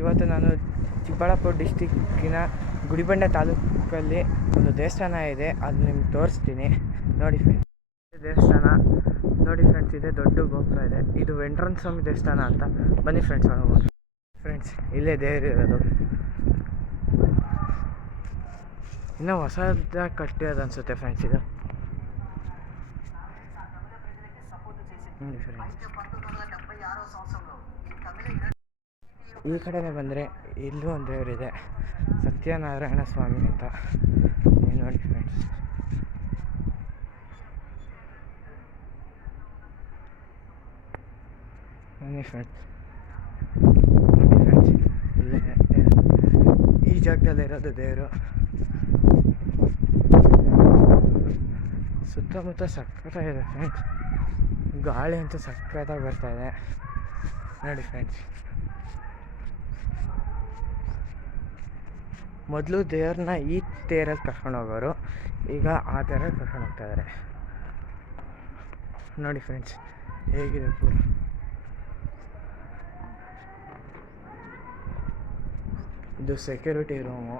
ಇವತ್ತು ನಾನು ಚಿಕ್ಕಬಳ್ಳಾಪುರ ಡಿಸ್ಟಿಕ್ಕಿನ ಗುಡಿಬಂಡೆ ತಾಲೂಕಲ್ಲಿ ಒಂದು ದೇವಸ್ಥಾನ ಇದೆ, ಅದು ನಿಮ್ಗೆ ತೋರಿಸ್ತೀನಿ ನೋಡಿ ಫ್ರೆಂಡ್ಸ್. ದೇವಸ್ಥಾನ ನೋಡಿ ಫ್ರೆಂಡ್ಸ್, ಇದೆ ದೊಡ್ಡ ಗೋಪುರ ಇದೆ. ಇದು ವೆಂಕಟರಮಣ ಸ್ವಾಮಿ ದೇವಸ್ಥಾನ ಅಂತ. ಬನ್ನಿ ಫ್ರೆಂಡ್ಸ್ ಹೋಗೋಣ. ಫ್ರೆಂಡ್ಸ್ ಇಲ್ಲೇ ದೇವರು ಇರೋದು, ಇನ್ನೂ ಹೊಸದಾಗಿ ಕಟ್ಟಿರೋದು ಅನಿಸುತ್ತೆ ಫ್ರೆಂಡ್ಸ್ ಇದು. ನೋಡಿ ಫ್ರೆಂಡ್ಸ್, ಈ ಕಡೆನೇ ಬಂದರೆ ಇಲ್ಲೂ ಒಂದು ದೇವರಿದೆ, ಸತ್ಯನಾರಾಯಣ ಸ್ವಾಮಿ ಅಂತ. ನೋಡಿ ಫ್ರೆಂಡ್ಸ್, ಬನ್ನಿ ಫ್ರೆಂಡ್ಸ್. ನೋಡಿ ಫ್ರೆಂಡ್ಸ್, ಇಲ್ಲೇ ಈ ಜಾಗದಲ್ಲಿರೋದು ದೇವರು. ಸುತ್ತಮುತ್ತ ಸಕ್ಕತ್ತಾಗಿದೆ ಫ್ರೆಂಡ್ಸ್, ಗಾಳಿ ಅಂತೂ ಸಕ್ಕತ್ತಾಗಿ ಬರ್ತಾಯಿದೆ ನೋಡಿ ಫ್ರೆಂಡ್ಸ್. ಮೊದಲು ದೇವ್ರನ್ನ ಈ ತೇರಲ್ಲಿ ಕರ್ಕೊಂಡು ಹೋಗೋರು, ಈಗ ಆ ತೇರಲ್ಲಿ ಕರ್ಕೊಂಡು ಹೋಗ್ತಾಯಿದ್ದಾರೆ ನೋಡಿ ಫ್ರೆಂಡ್ಸ್. ಹೇಗಿದೆ ಪೂರ, ಇದು ಸೆಕ್ಯೂರಿಟಿ ರೂಮು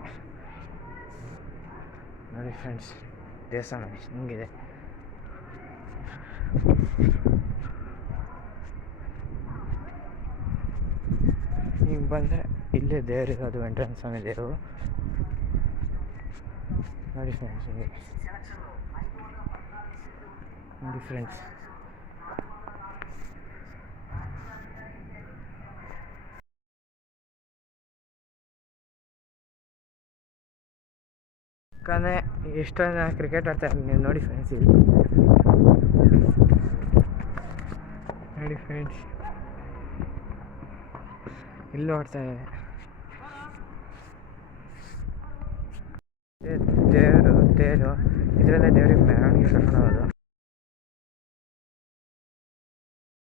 ನೋಡಿ ಫ್ರೆಂಡ್ಸ್. ದೇವಸ್ಥಾನ ಹಿಂಗಿದೆ. ಹಿಂಗೆ ಬಂದರೆ ಇಲ್ಲೇ ದೇವರಿರೋದು, ವೆಂಕಟರಮಣ ಸ್ವಾಮಿ ದೇವರು ನೋಡಿ ಫ್ರೆಂಡ್ಸ್. ನೋಡಿ ಫ್ರೆಂಡ್ಸ್, ಯಾಕಂದರೆ ಎಷ್ಟೊಂದು ಜನ ಕ್ರಿಕೆಟ್ ಆಡ್ತಾರೆ ನೀವು ನೋಡಿ ಫ್ರೆಂಡ್ಸ್. ಇಲ್ಲಿ ನೋಡಿ ಫ್ರೆಂಡ್ಸ್, ಇಲ್ಲೂ ಆಡ್ತಾರೆ. ದೇವರು ಇದರಲ್ಲೇ ದೇವ್ರಿಗೆ ಮೆರವಣಿಗೆ ಕರ್ಕೊಂಡು ಹೋಗೋದು.